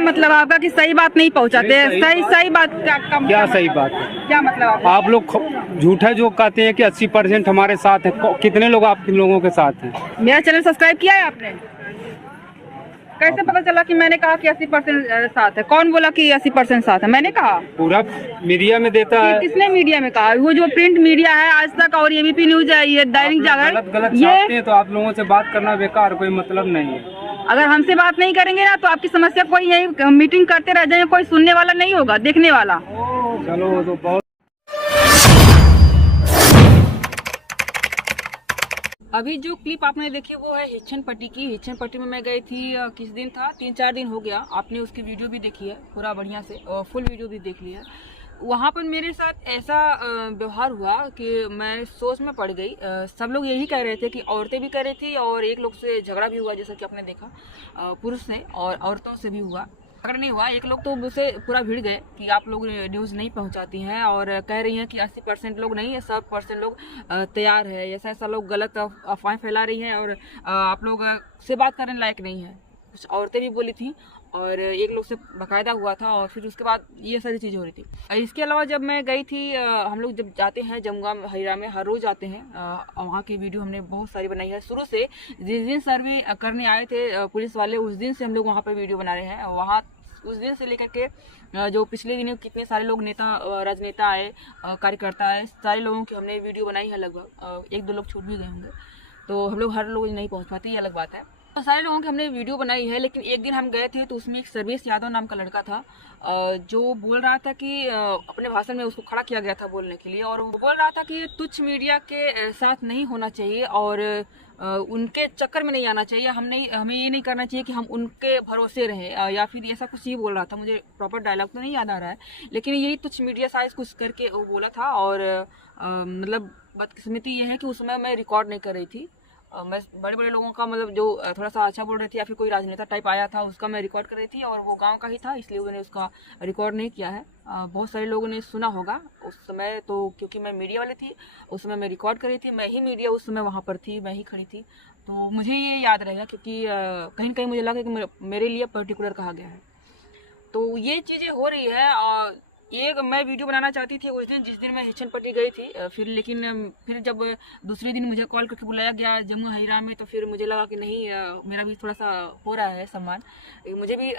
मतलब आपका कि सही बात नहीं पहुंचाते हैं? सही बात क्या सही बात है? क्या मतलब आप लोग झूठा जो कहते हैं कि 80% हमारे साथ है। कितने लोग आप लोगों के साथ हैं? मेरा चैनल सब्सक्राइब किया है आपने? कैसे पता चला कि मैंने कहा कि 80% साथ है? कौन बोला कि 80% साथ है? मैंने कहा? पूरा मीडिया में देता है। किसने मीडिया में कहा? वो जो प्रिंट मीडिया है, आज तक और एबीपी न्यूज है, ये दैनिक जागरण, गलत ये छापते हैं तो आप लोगों से बात करना बेकार, कोई मतलब नहीं है। अगर हमसे बात नहीं करेंगे ना तो आपकी समस्या कोई यही मीटिंग करते रह जाएंगे, कोई सुनने वाला नहीं होगा, देखने वाला। चलो तो बहुत अभी जो क्लिप आपने देखी वो है हिचन पट्टी की। हिचन पट्टी में मैं गई थी, किस दिन था, 3-4 दिन हो गया। आपने उसकी वीडियो भी देखी है पूरा बढ़िया से, फुल वीडियो भी देख ली है। वहाँ पर मेरे साथ ऐसा व्यवहार हुआ कि मैं सोच में पड़ गई। सब लोग यही कह रहे थे कि औरतें भी कह रही थी, और एक लोग से झगड़ा भी हुआ, जैसा कि आपने देखा, पुरुष से और औरतों से भी हुआ। अगर नहीं हुआ, एक लोग तो मुझसे पूरा भिड़ गए कि आप लोग न्यूज़ नहीं पहुंचाती हैं, और कह रही हैं कि 80% लोग नहीं है, 100% लोग तैयार है। ऐसा लोग गलत अफवाहें फैला रही हैं, और आप लोग से बात करने लायक नहीं है। कुछ औरतें भी बोली थी, और एक लोग से बाकायदा हुआ था, और फिर उसके बाद ये सारी चीज़ें हो रही थी। इसके अलावा जब मैं गई थी, हम लोग जब जाते हैं जमुआ हईरा में, हर रोज़ आते हैं, वहाँ की वीडियो हमने बहुत सारी बनाई है शुरू से। जिस दिन सर्वे करने आए थे पुलिस वाले, उस दिन से हम लोग वहाँ पर वीडियो बना रहे हैं। वहाँ उस दिन से लेकर के जो पिछले दिनों कितने सारे लोग, नेता, राजनेता आए, कार्यकर्ता आए, सारे लोगों की हमने वीडियो बनाई है। लगभग 1-2 लोग छूट भी गए होंगे, तो हम लोग हर लोग नहीं पहुँच पाते, ये अलग बात है। तो सारे लोगों की हमने वीडियो बनाई है। लेकिन एक दिन हम गए थे तो उसमें एक सर्वेश यादव नाम का लड़का था, जो बोल रहा था कि अपने भाषण में उसको खड़ा किया गया था बोलने के लिए, और वो बोल रहा था कि तुच्छ मीडिया के साथ नहीं होना चाहिए, और उनके चक्कर में नहीं आना चाहिए। हमें ये नहीं करना चाहिए कि हम उनके भरोसे रहें, या फिर ऐसा कुछ ही बोल रहा था। मुझे प्रॉपर डायलॉग तो नहीं याद आ रहा है, लेकिन यही तुच्छ मीडिया साइज कुछ करके वो बोला था। और मतलब बदकिस्मती ये है कि उस समय मैं रिकॉर्ड नहीं कर रही थी। मैं बड़े बड़े लोगों का, मतलब जो थोड़ा सा अच्छा बोल रही थी, या फिर कोई राजनेता टाइप आया था, उसका मैं रिकॉर्ड कर रही थी, और वो गांव का ही था, इसलिए मैंने उसका रिकॉर्ड नहीं किया है। बहुत सारे लोगों ने सुना होगा उस समय, तो क्योंकि मैं मीडिया वाली थी उस समय मैं रिकॉर्ड कर रही थी, मैं ही मीडिया उस समय वहाँ पर थी, मैं ही खड़ी थी, तो मुझे ये याद रहेगा, क्योंकि कहीं ना कहीं मुझे लगा कि मेरे लिए पर्टिकुलर कहा गया है। तो ये चीज़ें हो रही है। और एक मैं वीडियो बनाना चाहती थी उस दिन, जिस दिन मैं हिचन पट्टी गई थी, फिर जब दूसरे दिन मुझे कॉल करके बुलाया गया जमुआ हईरा में, तो फिर मुझे लगा कि नहीं, मेरा भी थोड़ा सा हो रहा है सम्मान, मुझे भी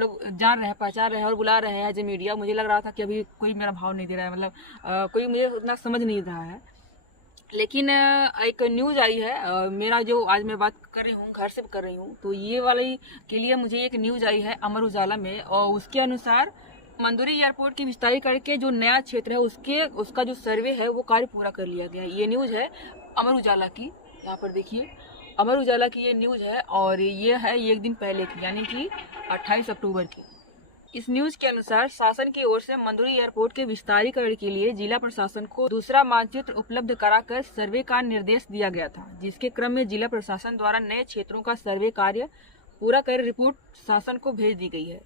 लोग जान रहे हैं, पहचान रहे हैं, और बुला रहे हैं एज ए मीडिया। मुझे लग रहा था कि अभी कोई मेरा भाव नहीं दे रहा है, मतलब कोई मुझे उतना समझ नहीं रहा है। लेकिन एक न्यूज़ आई है, मेरा जो आज मैं बात कर रही हूँ, घर से कर रही हूँ, तो ये वाली के लिए मुझे एक न्यूज़ आई है अमर उजाला में, और उसके अनुसार मंदुरी एयरपोर्ट की विस्तारीकरण के जो नया क्षेत्र है उसका जो सर्वे है वो कार्य पूरा कर लिया गया है। ये न्यूज़ है अमर उजाला की, यहाँ पर देखिए, अमर उजाला की ये न्यूज़ है, और ये है एक दिन पहले की, यानी कि 28 अक्टूबर की। इस न्यूज के अनुसार शासन की ओर से मंदुरी एयरपोर्ट के विस्तारीकरण के लिए जिला प्रशासन को दूसरा मानचित्र उपलब्ध कराकर सर्वे का निर्देश दिया गया था, जिसके क्रम में जिला प्रशासन द्वारा नए क्षेत्रों का सर्वे कार्य पूरा कर रिपोर्ट शासन को भेज दी गई है।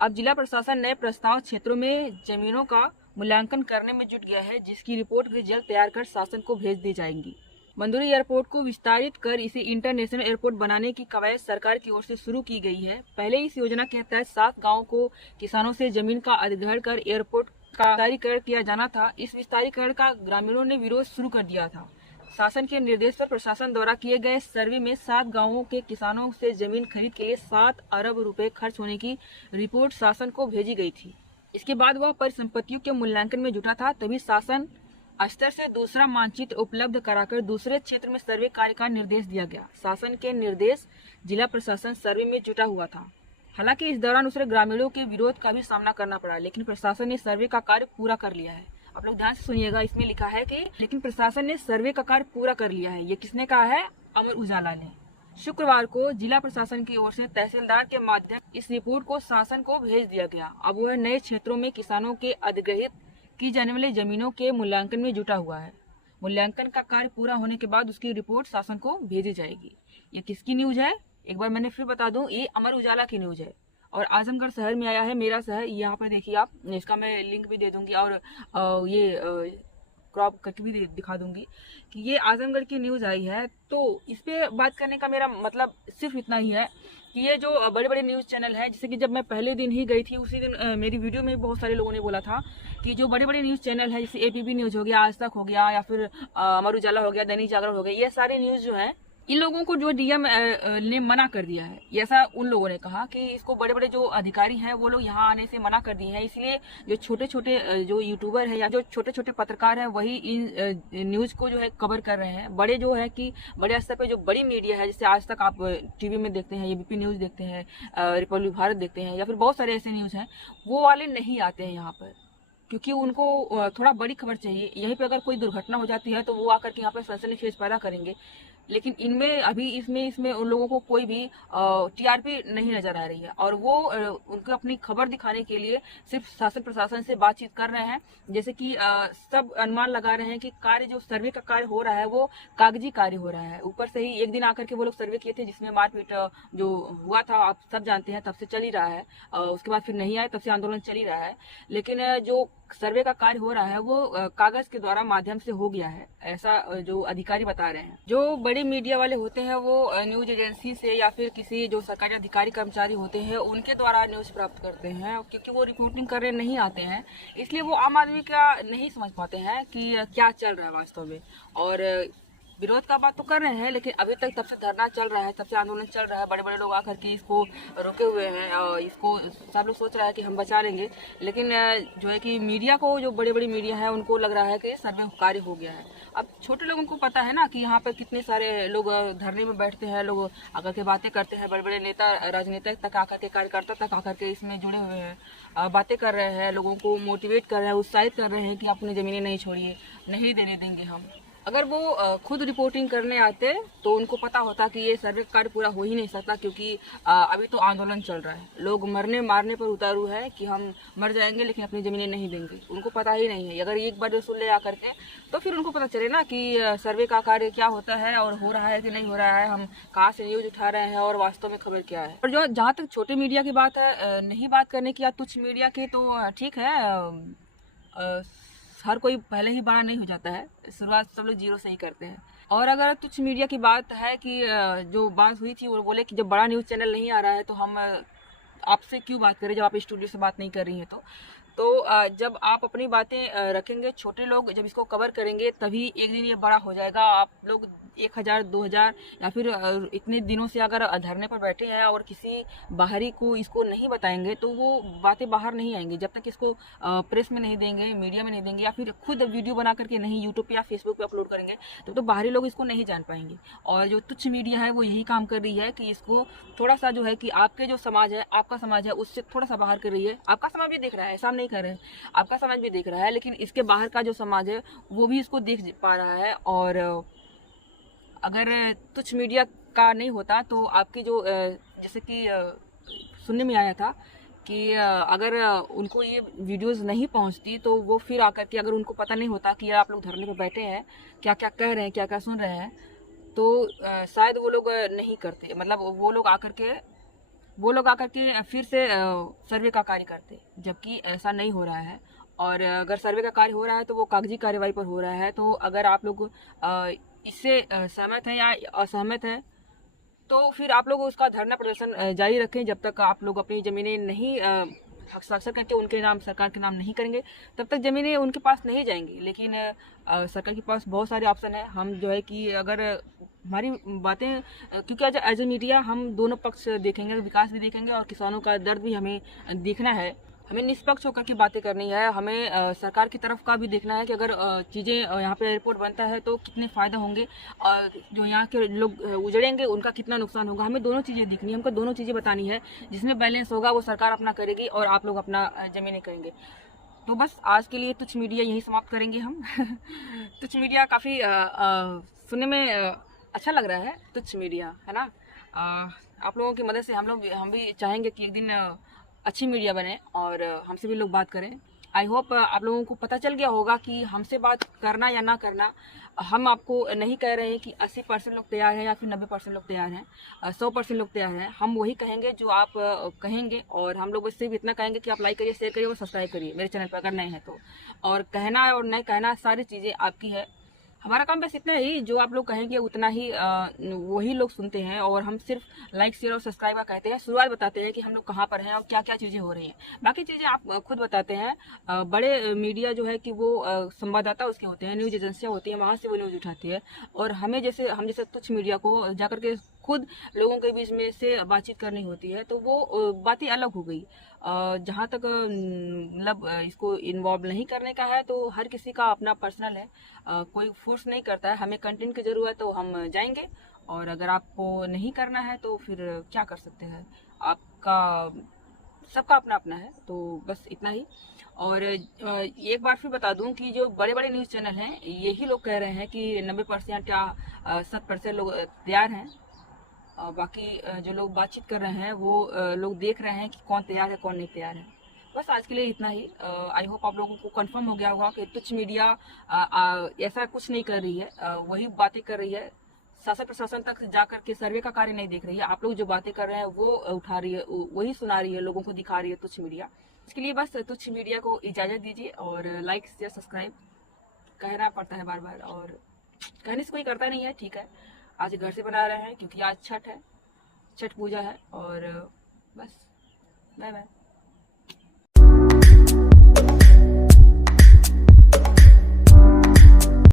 अब जिला प्रशासन नए प्रस्ताव क्षेत्रों में जमीनों का मूल्यांकन करने में जुट गया है, जिसकी रिपोर्ट भी जल्द तैयार कर शासन को भेज दी जाएगी। मंदुरी एयरपोर्ट को विस्तारित कर इसे इंटरनेशनल एयरपोर्ट बनाने की कवायद सरकार की ओर से शुरू की गई है। पहले इस योजना के तहत 7 गांवों को किसानों से जमीन का अधिग्रहण कर एयरपोर्ट का विस्तारीकरण किया जाना था। इस विस्तारीकरण का ग्रामीणों ने विरोध शुरू कर दिया था। शासन के निर्देश पर प्रशासन द्वारा किए गए सर्वे में 7 गांवों के किसानों से जमीन खरीद के लिए 7 अरब रुपए खर्च होने की रिपोर्ट शासन को भेजी गई थी। इसके बाद वह परिसंपत्तियों के मूल्यांकन में जुटा था, तभी शासन स्तर से दूसरा मानचित्र उपलब्ध कराकर दूसरे क्षेत्र में सर्वे कार्य का निर्देश दिया गया। शासन के निर्देश जिला प्रशासन सर्वे में जुटा हुआ था। हालांकि इस दौरान उसे ग्रामीणों के विरोध का भी सामना करना पड़ा, लेकिन प्रशासन ने सर्वे का कार्य पूरा कर लिया है। आप लोग ध्यान से सुनिएगा, इसमें लिखा है कि लेकिन प्रशासन ने सर्वे का कार्य पूरा कर लिया है। ये किसने कहा है? अमर उजाला ने। शुक्रवार को जिला प्रशासन की ओर से तहसीलदार के माध्यम इस रिपोर्ट को शासन को भेज दिया गया। अब वह नए क्षेत्रों में किसानों के अधिग्रहित की जाने वाली जमीनों के मूल्यांकन में जुटा हुआ है। मूल्यांकन का कार्य पूरा होने के बाद उसकी रिपोर्ट शासन को भेजी जाएगी। ये किसकी न्यूज है? एक बार मैंने फिर बता दूं, ये अमर उजाला की न्यूज है, और आजमगढ़ शहर में आया है, मेरा शहर। यहाँ पर देखिए आप, इसका मैं लिंक भी दे दूंगी। और ये क्रॉप करके भी दिखा दूंगी कि ये आजमगढ़ की न्यूज़ आई है। तो इस पे बात करने का मेरा मतलब सिर्फ इतना ही है कि ये जो बड़े बड़े न्यूज़ चैनल है, जैसे कि जब मैं पहले दिन ही गई थी उसी दिन मेरी वीडियो में बहुत सारे लोगों ने बोला था कि जो बड़े बड़े न्यूज़ चैनल है जैसे APP न्यूज़ हो गया, आज तक हो गया, या फिर अमर उजाला हो गया, दैनिक जागरण हो गया, ये सारे न्यूज़ जो है इन लोगों को जो डीएम ने मना कर दिया है। ऐसा उन लोगों ने कहा कि इसको बड़े बड़े जो अधिकारी हैं वो लोग यहाँ आने से मना कर दिए हैं, इसलिए जो छोटे छोटे जो यूट्यूबर है या जो छोटे छोटे पत्रकार हैं वही इन न्यूज़ को जो है कवर कर रहे हैं। बड़े जो है कि बड़े स्तर पे जो बड़ी मीडिया है, जैसे आज तक आप टीवी में देखते हैं, ABP न्यूज़ देखते हैं, रिपब्लिक भारत देखते हैं, या फिर बहुत सारे ऐसे न्यूज़ हैं, वो वाले नहीं आते हैं यहाँ पर, क्योंकि उनको थोड़ा बड़ी खबर चाहिए। यहीं पे अगर कोई दुर्घटना हो जाती है तो वो आकर के यहाँ पे सनसनीखेज पैदा करेंगे, लेकिन इनमें अभी इसमें उन लोगों को कोई भी TRP नहीं नजर आ रही है, और वो उनको अपनी खबर दिखाने के लिए सिर्फ शासन प्रशासन से बातचीत कर रहे हैं। जैसे कि सब अनुमान लगा रहे हैं कि कार्य जो सर्वे का कार्य हो रहा है वो कागजी कार्य हो रहा है। ऊपर से ही एक दिन आकर के वो लोग सर्वे किए थे जिसमें मारपीट जो हुआ था आप सब जानते हैं, तब से चल ही रहा है। उसके बाद फिर नहीं आए, तब से आंदोलन चल ही रहा है। लेकिन जो सर्वे का कार्य हो रहा है वो कागज के द्वारा माध्यम से हो गया है, ऐसा जो अधिकारी बता रहे हैं। जो बड़े मीडिया वाले होते हैं वो न्यूज एजेंसी से या फिर किसी जो सरकारी अधिकारी कर्मचारी होते हैं उनके द्वारा न्यूज प्राप्त करते हैं, क्योंकि वो रिपोर्टिंग करने नहीं आते हैं, इसलिए वो आम आदमी का नहीं समझ पाते हैं कि क्या चल रहा है वास्तव में। और विरोध का बात तो कर रहे हैं, लेकिन अभी तक तब से धरना चल रहा है, तब से आंदोलन चल रहा है, बड़े बड़े लोग आकर के इसको रोके हुए हैं और इसको सब लोग सोच रहा है कि हम बचा लेंगे। लेकिन जो है कि मीडिया को, जो बड़ी बड़ी मीडिया है उनको लग रहा है कि सर्वे कार्य हो गया है। अब छोटे लोगों को पता है ना कि यहाँ पे कितने सारे लोग धरने में बैठते हैं, लोग आकर के बातें करते हैं, बड़े बड़े नेता राजनेता तक आकर के, कार्यकर्ता तक आकर के इसमें जुड़े हुए हैं, बातें कर रहे हैं, लोगों को मोटिवेट कर रहे हैं, उत्साहित कर रहे हैं कि अपनी ज़मीनें नहीं छोड़िए, नहीं देने देंगे हम। अगर वो खुद रिपोर्टिंग करने आते तो उनको पता होता कि ये सर्वे कार्य पूरा हो ही नहीं सकता, क्योंकि अभी तो आंदोलन चल रहा है, लोग मरने मारने पर उतारू है कि हम मर जाएंगे लेकिन अपनी ज़मीनें नहीं देंगे। उनको पता ही नहीं है। अगर एक बार सुन ले आकर के तो फिर उनको पता चले ना कि सर्वे का कार्य क्या होता है और हो रहा है कि नहीं हो रहा है, हम कहाँ से न्यूज़ उठा रहे हैं और वास्तव में खबर क्या है। और जो जहाँ तक छोटे मीडिया की बात है, नहीं बात करने की या तुच्छ मीडिया की, तो ठीक है, हर कोई पहले ही बड़ा नहीं हो जाता है, शुरुआत सब लोग जीरो से ही करते हैं। और अगर तुच्छ मीडिया की बात है कि जो बात हुई थी वो बोले कि जब बड़ा न्यूज़ चैनल नहीं आ रहा है तो हम आपसे क्यों बात करें, जब आप स्टूडियो से बात नहीं कर रही हैं तो जब आप अपनी बातें रखेंगे, छोटे लोग जब इसको कवर करेंगे तभी एक दिन ये बड़ा हो जाएगा। आप लोग 1000 2000 या फिर इतने दिनों से अगर धरने पर बैठे हैं और किसी बाहरी को इसको नहीं बताएंगे तो वो बातें बाहर नहीं आएंगी। जब तक इसको प्रेस में नहीं देंगे, मीडिया में नहीं देंगे, या फिर खुद वीडियो बना करके नहीं यूट्यूब पे या फेसबुक पे अपलोड करेंगे तो बाहरी लोग इसको नहीं जान पाएंगे। और जो तुच्छ मीडिया है वो यही काम कर रही है कि इसको थोड़ा सा जो है कि आपके जो समाज है, आपका समाज है, उससे थोड़ा सा बाहर कर रही है। आपका समाज भी देख रहा है, ऐसा नहीं कर रहे हैं, आपका समाज भी देख रहा है, लेकिन इसके बाहर का जो समाज है वो भी इसको देख पा रहा है। और अगर तुच्छ मीडिया का नहीं होता तो आपकी जो जैसे कि सुनने में आया था कि अगर उनको ये वीडियोस नहीं पहुंचती तो वो फिर आकर के, अगर उनको पता नहीं होता कि आप लोग धरने पर बैठे हैं, क्या क्या कह रहे हैं, क्या क्या सुन रहे हैं, तो शायद वो लोग नहीं करते। मतलब वो लोग आकर के फिर से सर्वे का कार्य करते, जबकि ऐसा नहीं हो रहा है। और अगर सर्वे का कार्य हो रहा है तो वो कागजी कार्यवाही पर हो रहा है। तो अगर आप लोग इससे सहमत हैं या असहमत हैं तो फिर आप लोग उसका धरना प्रदर्शन जारी रखें। जब तक आप लोग अपनी ज़मीनें नहीं हस्ताक्षर करके उनके नाम, सरकार के नाम नहीं करेंगे, तब तक ज़मीनें उनके पास नहीं जाएंगी। लेकिन सरकार के पास बहुत सारे ऑप्शन है। हम जो है कि अगर हमारी बातें, क्योंकि एज ए मीडिया हम दोनों पक्ष देखेंगे, विकास भी देखेंगे और किसानों का दर्द भी हमें देखना है। हमें निष्पक्ष होकर की बातें करनी है। हमें सरकार की तरफ का भी देखना है कि अगर चीज़ें यहाँ पे एयरपोर्ट बनता है तो कितने फ़ायदा होंगे और जो यहाँ के लोग उजड़ेंगे उनका कितना नुकसान होगा। हमें दोनों चीज़ें दिखनी है, हमको दोनों चीज़ें बतानी है। जिसमें बैलेंस होगा वो सरकार अपना करेगी और आप लोग अपना ज़मीनें करेंगे। तो बस आज के लिए तुच्छ मीडिया यही समाप्त करेंगे हम। तुच्छ मीडिया काफ़ी सुनने में अच्छा लग रहा है, तुच्छ मीडिया, है ना। आप लोगों की मदद से हम भी चाहेंगे कि एक दिन अच्छी मीडिया बने और हमसे भी लोग बात करें। आई होप आप लोगों को पता चल गया होगा कि हमसे बात करना या ना करना, हम आपको नहीं कह रहे हैं कि 80% लोग तैयार हैं या फिर 90% लोग तैयार हैं, 100% लोग तैयार हैं। हम वही कहेंगे जो आप कहेंगे, और हम लोग इससे भी इतना कहेंगे कि आप लाइक करिए, शेयर करिए और सब्सक्राइब करिए मेरे चैनल पर अगर नए हैं तो। और कहना और नहीं कहना सारी चीज़ें आपकी है, हमारा काम बस इतना ही, जो आप लोग कहेंगे उतना ही वही लोग सुनते हैं। और हम सिर्फ लाइक शेयर और सब्सक्राइब का कहते हैं, शुरुआत बताते हैं कि हम लोग कहाँ पर हैं और क्या क्या चीज़ें हो रही हैं, बाकी चीज़ें आप खुद बताते हैं। बड़े मीडिया जो है कि वो संवाददाता उसके होते हैं, न्यूज़ एजेंसियाँ होती हैं, वहाँ से वो न्यूज़ उठाती है। और हम जैसे तुच्छ मीडिया को जाकर के खुद लोगों के बीच में से बातचीत करनी होती है, तो वो बातें अलग हो गई। जहाँ तक मतलब इसको इन्वॉल्व नहीं करने का है, तो हर किसी का अपना पर्सनल है, कोई फोर्स नहीं करता है। हमें कंटेंट की ज़रूरत है तो हम जाएंगे, और अगर आपको नहीं करना है तो फिर क्या कर सकते हैं, आपका सबका अपना अपना है। तो बस इतना ही। और एक बार फिर बता दूं कि जो बड़े बड़े न्यूज़ चैनल हैं, यही लोग कह रहे हैं कि 90% या 70% लोग तैयार हैं। बाकी जो लोग बातचीत कर रहे हैं वो लोग देख रहे हैं कि कौन तैयार है कौन नहीं तैयार है। बस आज के लिए इतना ही। आई होप आप लोगों को कंफर्म हो गया होगा कि तुच्छ मीडिया ऐसा कुछ नहीं कर रही है, वही बातें कर रही है, शासन प्रशासन तक जाकर के सर्वे का कार्य नहीं देख रही है। आप लोग जो बातें कर रहे हैं वो उठा रही है, वही सुना रही है, लोगों को दिखा रही है तुच्छ मीडिया। इसके लिए बस तुच्छ मीडिया को इजाज़त दीजिए, और लाइक शेयर सब्सक्राइब कहना पड़ता है बार बार, और कहने से कोई करता नहीं है, ठीक है। आज घर से बना रहे हैं क्योंकि आज छठ है, छठ पूजा है। और बस बाय बाय।